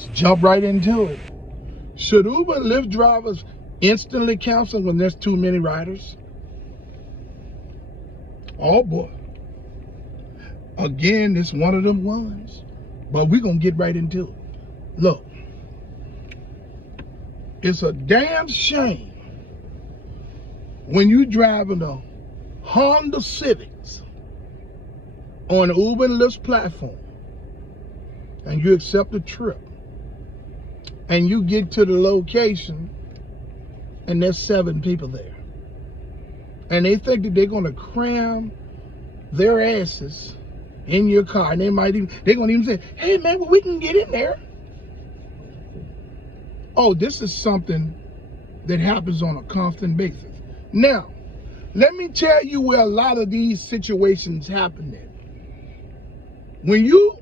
Let's jump right into it. Should Uber and Lyft drivers instantly cancel when there's too many riders? Oh boy. Again, it's one of them ones. But we're going to get right into it. Look, it's a damn shame when you driving a Honda Civics on the Uber and Lyft platform and you accept a trip and you get to the location and there's 7 people there and they think that they're going to cram their asses in your car, and they're going to even say, hey man, well, we can get in there. Oh, this is something that happens on a constant basis. Now, let me tell you where a lot of these situations happen at. When you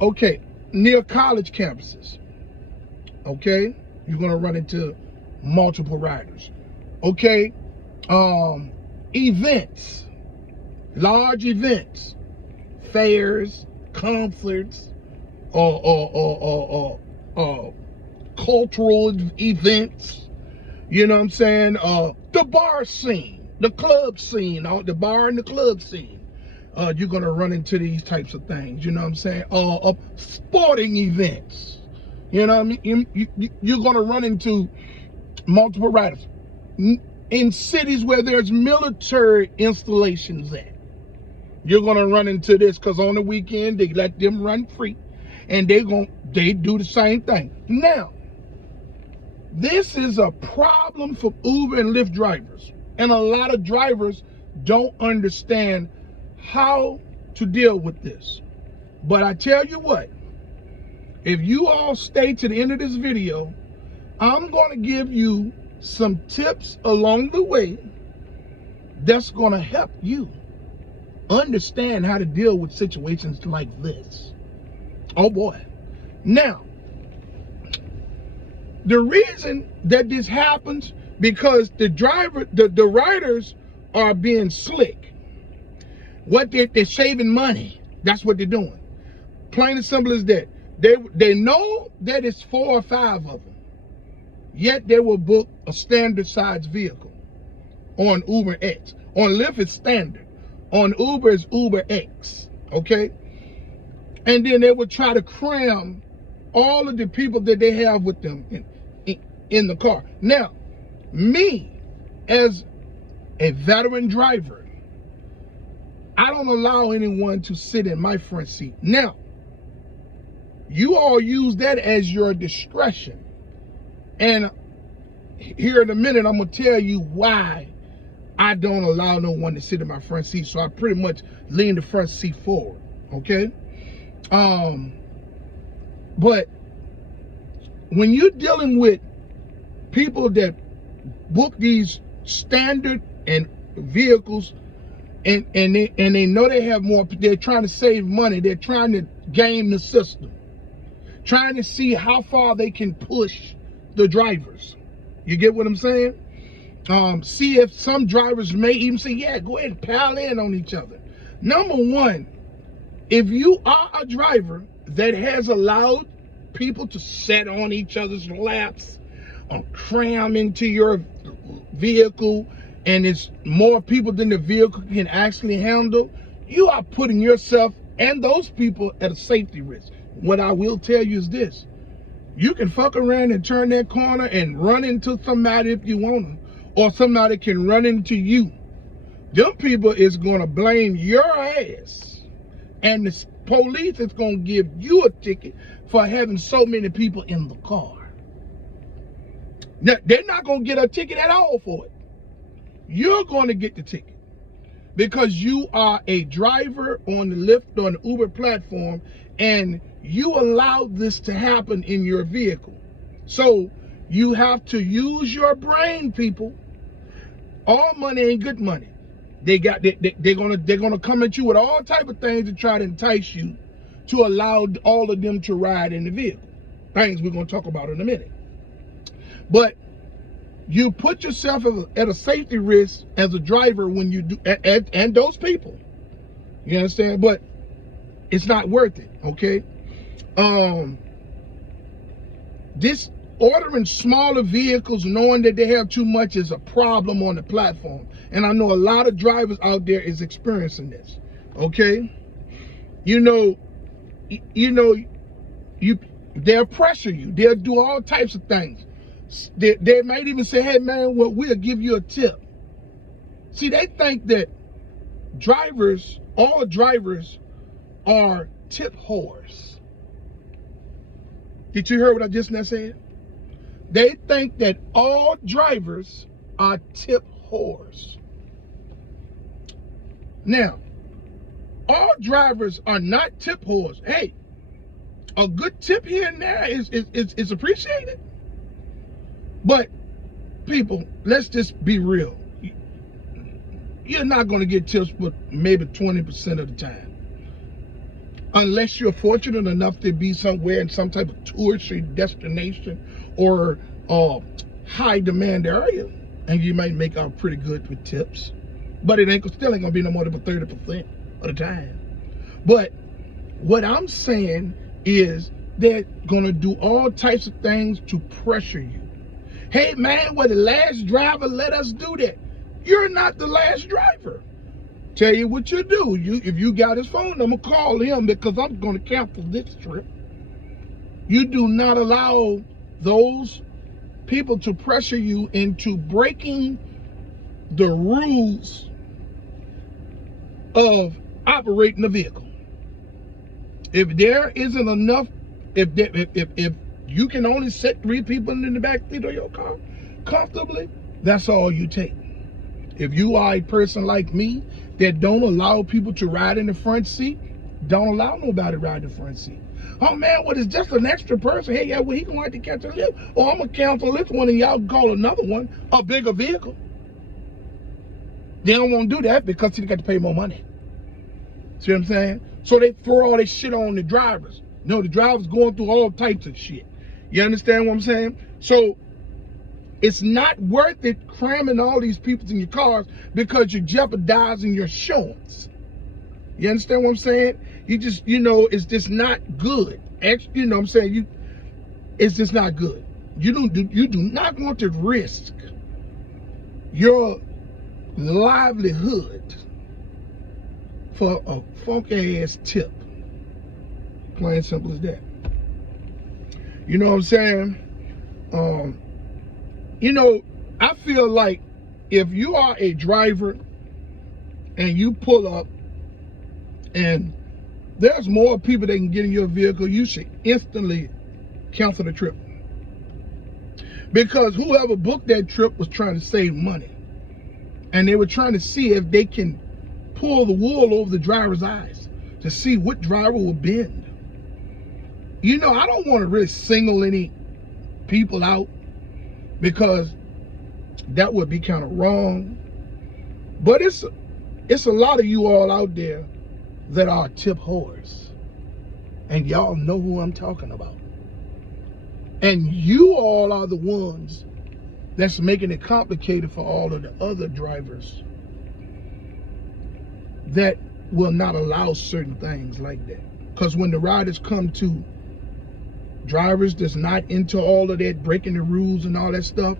okay, near college campuses, okay, you're gonna run into multiple riders. Okay, events, large events, fairs, concerts, or cultural events. You know what I'm saying? The bar scene, the club scene, the bar and the club scene. You're gonna run into these types of things. You know what I'm saying? Sporting events. You know what I mean? You're gonna run into multiple riders. In cities where there's military installations at, you're gonna run into this, because on the weekend they let them run free, and they do the same thing. Now, this is a problem for Uber and Lyft drivers, and a lot of drivers don't understand how to deal with this. But I tell you what, if you all stay to the end of this video, I'm going to give you some tips along the way that's going to help you understand how to deal with situations like this. Oh boy. Now, the reason that this happens, because the riders are being slick. What they're saving money. That's what they're doing. Plain and simple as that. They know that it's 4 or 5 of them, yet they will book a standard size vehicle on Uber X. On Lyft it's standard. On Uber it's Uber X. Okay? And then they will try to cram all of the people that they have with them in the car. Now, me as a veteran driver, I don't allow anyone to sit in my front seat. Now, you all use that as your discretion. And here in a minute, I'm going to tell you why I don't allow no one to sit in my front seat. So I pretty much lean the front seat forward. Okay? But when you're dealing with people that book these standard and vehicles, and they know they have more, they're trying to save money, they're trying to game the system, trying to see how far they can push the drivers. You get what I'm saying? See if some drivers may even say, yeah, go ahead and pile in on each other. Number one, if you are a driver that has allowed people to sit on each other's laps or cram into your vehicle, and it's more people than the vehicle can actually handle, you are putting yourself and those people at a safety risk. What I will tell you is this: you can fuck around and turn that corner and run into somebody if you want to, or somebody can run into you. Them people is going to blame your ass, and the police is going to give you a ticket for having so many people in the car. Now, they're not going to get a ticket at all for it. You're going to get the ticket because you are a driver on the Lyft or the Uber platform, and you allowed this to happen in your vehicle. So you have to use your brain, people. All money ain't good money. They're gonna come at you with all type of things to try to entice you to allow all of them to ride in the vehicle. Things we're gonna talk about in a minute. But you put yourself at a safety risk as a driver when you do, and those people. You understand? But it's not worth it, okay? This ordering smaller vehicles knowing that they have too much is a problem on the platform. And I know a lot of drivers out there is experiencing this. Okay? They'll pressure you. They'll do all types of things. They might even say, hey man, well, we'll give you a tip. See, they think that all drivers are tip whores. Did you hear what I just now said? They think that all drivers are tip whores. Now, all drivers are not tip whores. Hey, a good tip here and there is appreciated. But people, let's just be real. You're not going to get tips but maybe 20% of the time. Unless you're fortunate enough to be somewhere in some type of touristy destination or high demand area, and you might make out pretty good with tips. But it still ain't gonna be no more than 30% of the time. But what I'm saying is they're gonna do all types of things to pressure you. Hey man, well, the last driver let us do that. You're not the last driver. Tell you what you do. If you got his phone number, call him because I'm gonna cancel this trip. You do not allow those people to pressure you into breaking the rules of operating a vehicle. If there isn't enough, if you can only sit 3 people in the back seat of your car comfortably, that's all you take. If you are a person like me that don't allow people to ride in the front seat, don't allow nobody to ride in the front seat. Oh man, well, it's just an extra person. Hey, yeah, well, he gonna have to catch a lift. Or I'm gonna cancel this one and y'all call another one, a bigger vehicle. They don't want to do that because they got to pay more money. See what I'm saying? So they throw all this shit on the drivers. No, the drivers going through all types of shit. You understand what I'm saying? So it's not worth it cramming all these people in your cars because you're jeopardizing your insurance. You understand what I'm saying? You just, it's just not good. Actually, you know what I'm saying? It's just not good. You do not want to risk your livelihood for a funky ass tip. Plain simple as that. You know what I'm saying? I feel like if you are a driver and you pull up and there's more people that can get in your vehicle, you should instantly cancel the trip. Because whoever booked that trip was trying to save money. And they were trying to see if they can pull the wool over the driver's eyes to see what driver will bend. I don't want to really single any people out because that would be kind of wrong. But it's a lot of you all out there that are tip whores. And y'all know who I'm talking about. And you all are the ones that's making it complicated for all of the other drivers that will not allow certain things like that. Because when the riders come to drivers that's not into all of that breaking the rules and all that stuff,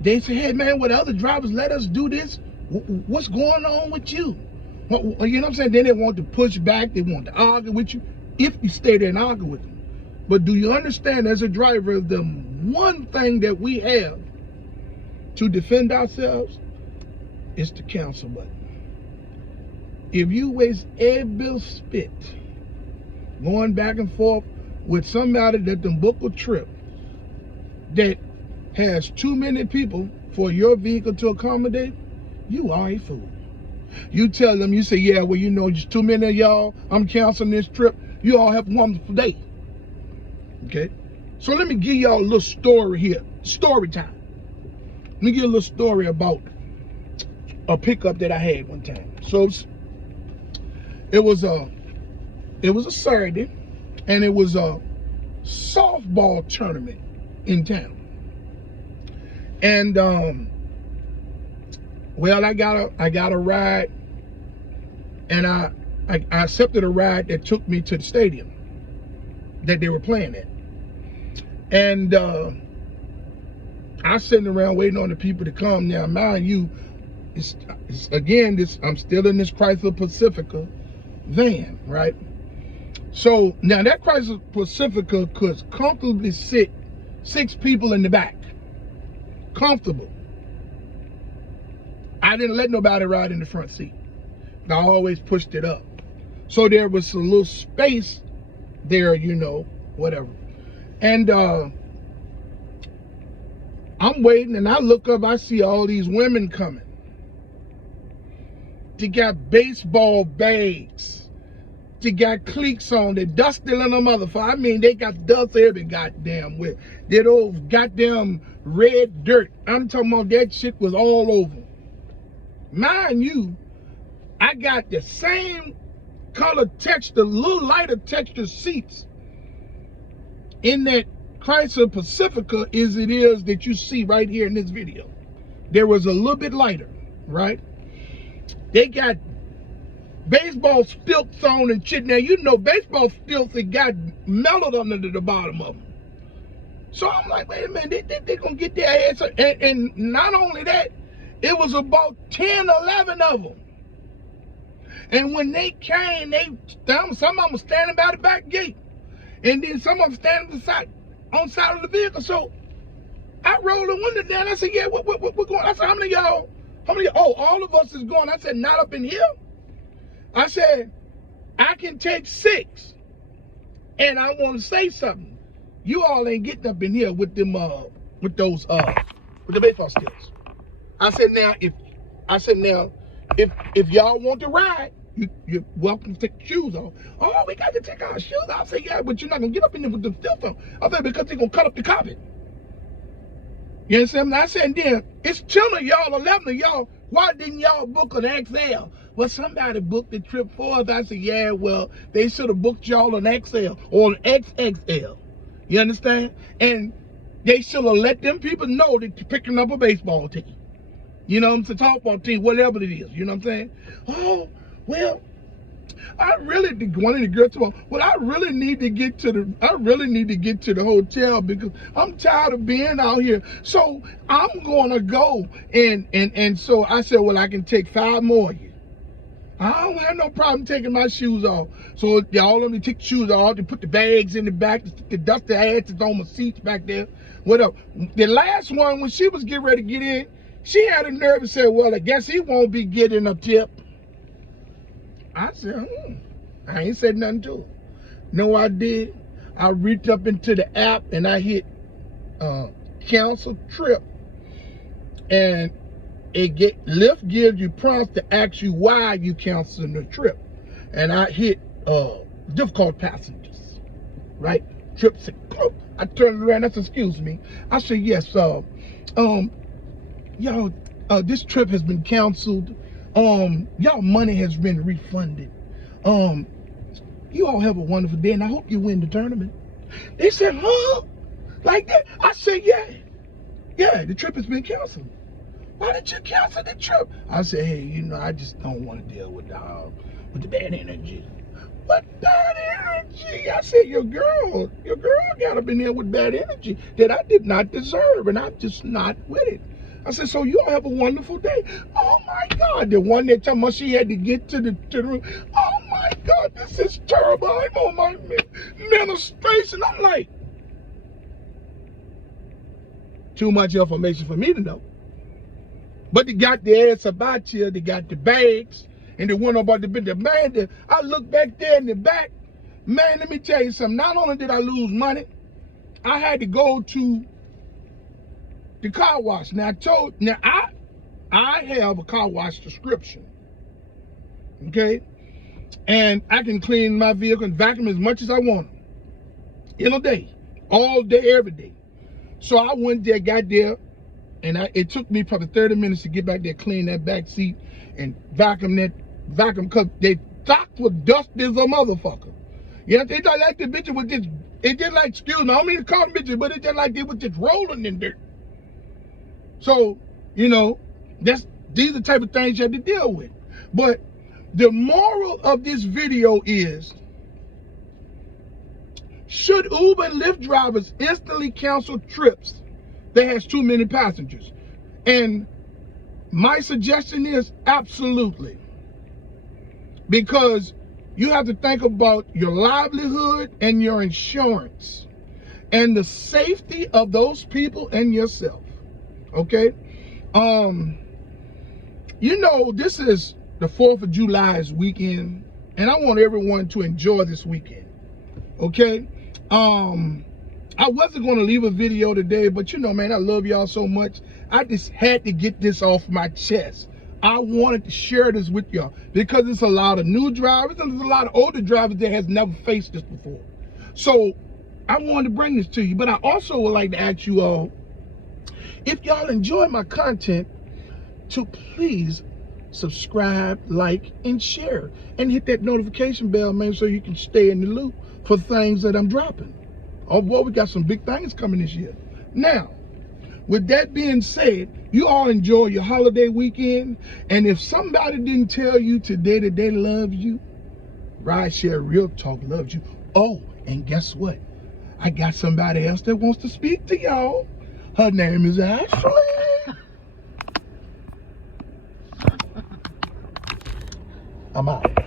they say, hey man, well, the other drivers let us do this. What's going on with you? You know what I'm saying? Then they want to push back. They want to argue with you if you stay there and argue with them. But do you understand, as a driver, the one thing that we have to defend ourselves is the cancel button. If you waste every spit going back and forth with somebody that done book a trip that has too many people for your vehicle to accommodate, you are a fool. You tell them, you say, yeah, well, there's too many of y'all, I'm canceling this trip. You all have a wonderful day. Okay? So let me give y'all a little story here. Story time. Let me give you a little story about a pickup that I had one time. So it was a Saturday, and it was a softball tournament in town. And well, I got a ride, and I accepted a ride that took me to the stadium that they were playing at. And I'm sitting around waiting on the people to come. Now, mind you, I'm still in this Chrysler Pacifica van, right? So now that Chrysler Pacifica could comfortably sit 6 people in the back. Comfortable. I didn't let nobody ride in the front seat. I always pushed it up. So there was a little space there, you know, whatever. And I'm waiting, and I look up, I see all these women coming. They got baseball bags. They got cleats on. They dusty in a motherfucker. I mean, they got dust every goddamn way. That old goddamn red dirt. I'm talking about that shit was all over. Mind you, I got the same color texture, little lighter texture seats in that Chrysler Pacifica as it is that you see right here in this video. There was a little bit lighter, right? They got baseball stilts on and shit. Now, you know, baseball stilts, it got mellowed under the bottom of them. So I'm like, wait a minute, they gonna get their ass. And not only that, it was about 10, 11 of them. And when they came, some of them were standing by the back gate. And then some of them standing on the side of the vehicle. So I rolled the window down. I said, yeah, what going on? I said, how many of y'all? Oh, all of us is going. I said, not up in here. I said, I can take 6. And I want to say something. You all ain't getting up in here with them, with the baseball stills. I said, now, if y'all want to ride, you're welcome to take your shoes off. Oh, we got to take our shoes off. I said, yeah, but you're not going to get up in there with the stills on. I said, because they're going to cut up the carpet. You understand? I said, then, it's 10 of y'all, 11 of y'all. Why didn't y'all book an XL? Well, somebody booked the trip for us. I said, yeah, well, they should have booked y'all an XL or an XXL. You understand? And they should have let them people know that you're picking up a baseball team. You know what I'm saying? Softball team, whatever it is. You know what I'm saying? Oh, well, I really wanted to go to. Well, I really need to get to the hotel because I'm tired of being out here. So I'm gonna go and so I said, well, I can take 5 more of you. I don't have no problem taking my shoes off. So y'all let me take the shoes off, to put the bags in the back, the dusty asses on my seats back there. Whatever. The last one, when she was getting ready to get in, she had a nerve and said, well, I guess he won't be getting a tip. I said, I ain't said nothing to her. No, I did. I reached up into the app and I hit cancel trip. And Lyft gives you prompts to ask you why you canceling the trip. And I hit difficult passengers, right? Trip said, oh. I turned around, I said, excuse me. I said, yes, y'all, this trip has been canceled. Y'all money has been refunded. You all have a wonderful day, and I hope you win the tournament. They said, huh? Like that? I said, yeah, the trip has been canceled. Why did you cancel the trip? I said, hey, you know, I just don't want to deal with the bad energy. What bad energy? I said, your girl got up in there with bad energy that I did not deserve, and I'm just not with it. I said, so you all have a wonderful day. Oh my God, the one that told me she had to get to the room. Oh my God, this is terrible. I'm on my menstruation. I'm like, too much information for me to know. But they got the ass about you, they got the bags, and they went about the man. I look back there in the back, man, let me tell you something. Not only did I lose money, I had to go to the car wash. Now I have a car wash subscription. Okay? And I can clean my vehicle and vacuum as much as I want in a day. All day, every day. So I went there, got there, and it took me probably 30 minutes to get back there, clean that back seat, and vacuum because they stocked with dust as a motherfucker. Yeah, they don't like the bitches with this, it just like, excuse me, I don't mean to call them bitches, but it just like they was just rolling in dirt. So, you know, these are the type of things you have to deal with. But the moral of this video is, Should Uber and Lyft drivers instantly cancel trips that has too many passengers? And my suggestion is absolutely. Because you have to think about your livelihood and your insurance and the safety of those people and yourself. Okay? You know, this is the 4th of July's weekend, and I want everyone to enjoy this weekend. Okay? I wasn't going to leave a video today, but you know, man, I love y'all so much. I just had to get this off my chest. I wanted to share this with y'all because there's a lot of new drivers and there's a lot of older drivers that has never faced this before. So I wanted to bring this to you, but I also would like to ask you all, if y'all enjoy my content, to please subscribe, like, and share, and hit that notification bell, man, so you can stay in the loop for things that I'm dropping. Oh boy, we got some big things coming this year. Now, with that being said, you all enjoy your holiday weekend, and if somebody didn't tell you today that they love you, Rideshare Real Talk loves you. Oh, and guess what? I got somebody else that wants to speak to y'all. Her name is Ashley. I'm out.